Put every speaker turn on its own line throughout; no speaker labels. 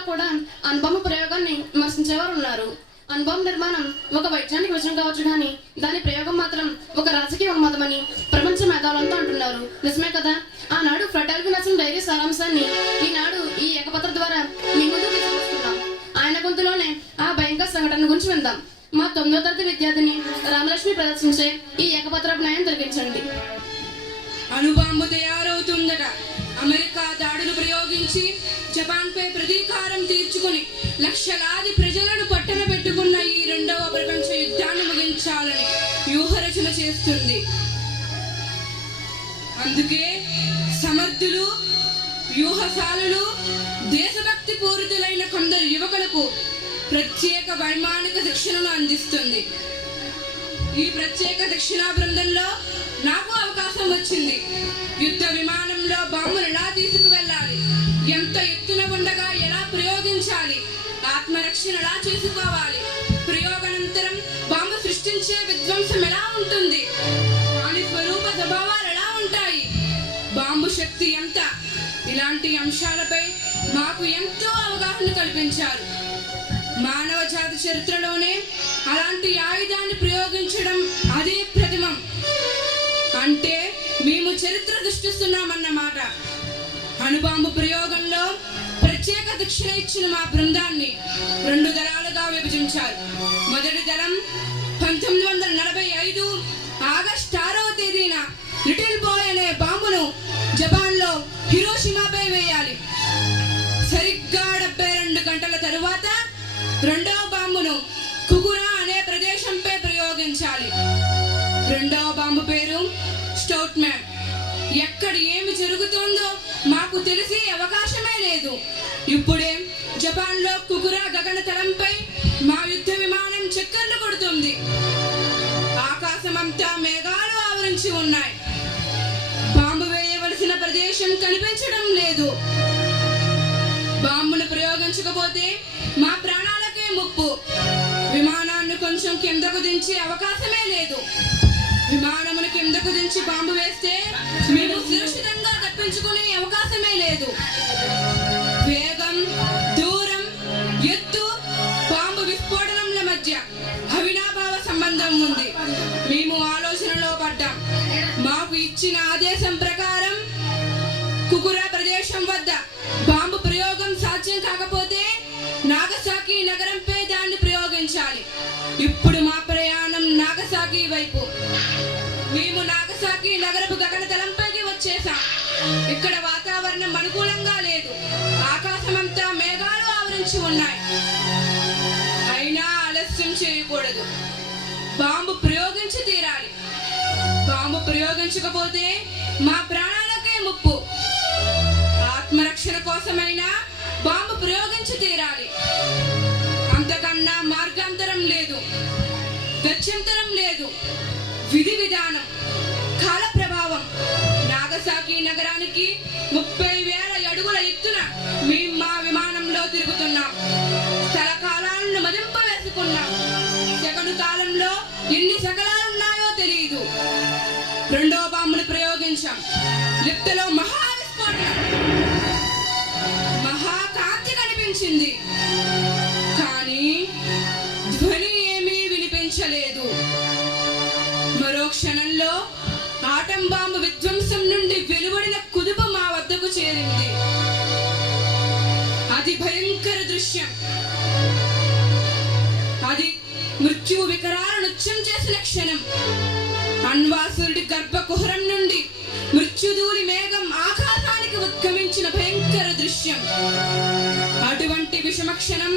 రంగాల్లో కూడా అనుభవ ప్రయోగాన్ని విమర్శించేవారు ఉన్నారు. అనుభవం నిర్మాణం ఒక వైజ్ఞానిక విషయం కావచ్చు కానీ దాని ప్రయోగం మాత్రం ఒక రాజకీయ ఉన్మాదమని ప్రపంచ మేధావులంతా అంటున్నారు. నిజమే కదా? ఆనాడు ఫ్రటాల్వి నచ్చిన డైరీ సారాంశాన్ని ఈనాడు ఈ ఏకపత్ర ద్వారా మీ ముందు తీసుకొస్తున్నాం ఆయన గొంతులోనే ఆ భయంకర సంఘటన గురించి విందాం. మా తొమ్మిదో తరగతి విద్యార్థిని రామలక్ష్మి ప్రదర్శించే ఈ ఏకపత్ర జ్ఞాయం తొలగించండి.
అణుబాంబు తయారవుతుందట. అమెరికా దాడులు ప్రయోగించి జపాన్పై ప్రతీకారం తీర్చుకుని లక్షలాది ప్రజలను పట్టణ పెట్టుకున్న ఈ రెండవ ప్రపంచ యుద్ధాన్ని ముగించాలని వ్యూహరచన చేస్తుంది. అందుకే సమర్థులు వ్యూహశాలులు దేశభక్తి పూరితులైన కొందరు యువకులకు ప్రత్యేక వైమానిక శిక్షణను అందిస్తుంది. ఈ ప్రత్యేక దక్షిణా బృందంలో అవకాశం వచ్చింది. యుద్ధ విమానంలో బాంబును ఎలా తీసుకువెళ్ళాలి? ఎంత ఎత్తున ఉండగా ఎలా ప్రయోగించాలి? ఆత్మరక్షణ ఎలా చేసుకోవాలి? ప్రయోగానంతరం బాంబు సృష్టించే విధ్వంసం ఎలా ఉంటుంది? దాని స్వరూప స్వభావాలు ఎలా ఉంటాయి? బాంబు శక్తి ఎంత? ఇలాంటి అంశాలపై మాకు ఎంతో అవగాహన కల్పించారు. మానవ జాతి చరిత్రలోనే అలాంటి ఆయుధాన్ని ప్రయోగించడం అదే ప్రథమం. అంటే మేము చరిత్ర దృష్టిస్తున్నామన్నమాట అణుబాంబు ప్రయోగంలో ప్రత్యేక శిక్షణ ఇచ్చిన మా బృందాన్ని రెండు దళాలుగా విభజించారు. మొదటి దళం పంతొమ్మిది వందల నలభై ఐదు ఆగస్ట్ ఆరవ తేదీన లిటిల్ బాయ్ అనే బాంబును జపాన్లో హిరోషిమాపై వేయాలి. సరిగ్గా డెబ్బై రెండు గంటల తరువాత రెండవ బాంబును కుగురా అనే ప్రదేశంపై ప్రయోగించాలి. రెండవ బాంబు పేరు స్టౌట్ మ్యాన్. ఎక్కడ ఏమి జరుగుతుందో మాకు తెలిసే అవకాశమే లేదు. ఇప్పుడే జపాన్లో కుకురా గగన తలంపై మా యుద్ధ విమానం చక్కర్లు కొడుతుంది. ఆకాశమంతా మేఘాలు ఆవరించి ఉన్నాయి. బాంబు వేయవలసిన ప్రదేశం కనిపించడం లేదు. బాంబును ప్రయోగించకపోతే మా ప్రాణాలకే ముప్పు. విమానాన్ని కొంచెం కిందకు దించే అవకాశమే లేదు. విమానమును కిందకు దించి బాంబు వేస్తే మేము సురక్షితంగా తప్పించుకునే అవకాశమే లేదు. వేగం దూరం ఎత్తు బాంబు విస్ఫోటనముల మధ్య అవినాభావ సంబంధం ఉంది. మేము ఆలోచనలో పడ్డాం. మాకు ఇచ్చిన ఆదేశం ప్రకారం కుకురా ప్రదేశం వద్ద బాంబు ప్రయోగం సాధ్యం కాకపోతే నాగసాకి నగరంపై దాన్ని ప్రయోగించాలి. ఇప్పుడు మా ప్రయాణం నాగసాకి వైపు. మేము నాగసాకి నగరపు గగన తలంపైకి వచ్చేసాం ఇక్కడ వాతావరణం అనుకూలంగా లేదు. ఆకాశమంతా మేఘాలు ఆవరించి ఉన్నాయి. అయినా ఆలస్యం చేయకూడదు. బాంబు ప్రయోగించి తీరాలి. బాంబు ప్రయోగించకపోతే మా ప్రాణాలకే ముప్పు. ఆత్మరక్షణ కోసమైనా బాంబు ప్రయోగించి తీరాలి. అంతకన్నా మార్గాంతరం లేదు. గత్యంతరం లేదు. విధి విధానం కాల ప్రభావం. నాగసాకి నగరానికి ముప్పై వేల అడుగుల ఎత్తున మేము మా విమానంలో తిరుగుతున్నాం. స్థల కాలాలను మదింప వేసుకున్నాం సెకను కాలంలో ఎన్ని శకలాలు ఉన్నాయో తెలియదు రెండో బాంబును ప్రయోగించాం. లిఫ్ట్లో మహా విస్ఫోటనం మహాకాంతి కనిపించింది. కానీ ధ్వని ఏమీ వినిపించలేదు. ఆటం బాంబు విధ్వంసం నుండి వెలువడిన కుదుపు మా వద్దకు చేరింది. అది భయంకర దృశ్యం. అది మృత్యువు వికరాల నృత్యం చేసిన క్షణం. అన్వాసురుడి గర్భకుహరం నుండి మృత్యుదూలి మేఘం ఆకాశానికి ఉద్గమించిన భయంకర దృశ్యం. అటువంటి విషమక్షణం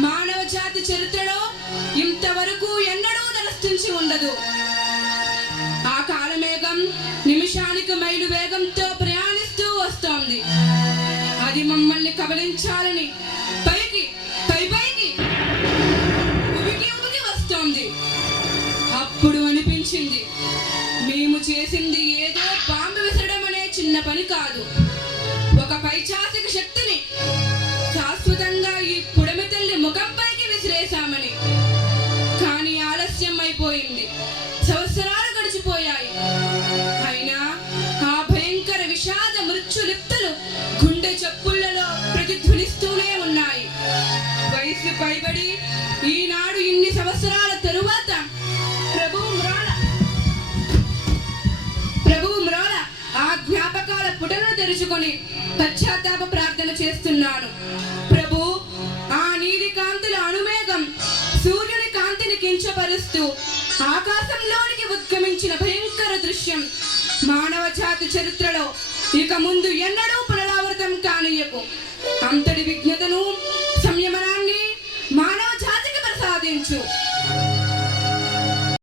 మానవ జాతి చరిత్రలో ఇంతవరకు ఎన్నడూ దరస్తించి ఉండదు. లక్ష్యానికి మైలు వేగంతో ప్రయాణిస్తూ వస్తోంది. అది మమ్మల్ని కబలించాలని పైకి పై పైకి ఉబికి ఉబికి వస్తోంది. అప్పుడు అనిపించింది మేము చేసింది ఏదో బాంబు విసరడం అనే చిన్న పని కాదు. ఒక పైచాసిక శక్తిని శాశ్వతంగా ఇప్పుడు తరువాత ప్రభువు మ్రోల ప్రభువు మ్రోల ఆ జ్ఞాపకాల పుటను తెరుచుకొని పశ్చాత్తాప ప్రార్థన చేస్తున్నాను. ప్రభు ఆ నీలి కాంతుల అనుమేఘం సూర్యుని కాంతిని కించపరుస్తూ ఆకాశంలోనికి ఉద్గమించిన భయంకర దృశ్యం మానవ జాతి చరిత్రలో ఇక ముందు ఎన్నడూ పునరావృతం కానీయకు. అంతటి విజ్ఞతను సంయమనాన్ని మానవ జాతికి ప్రసాదించు.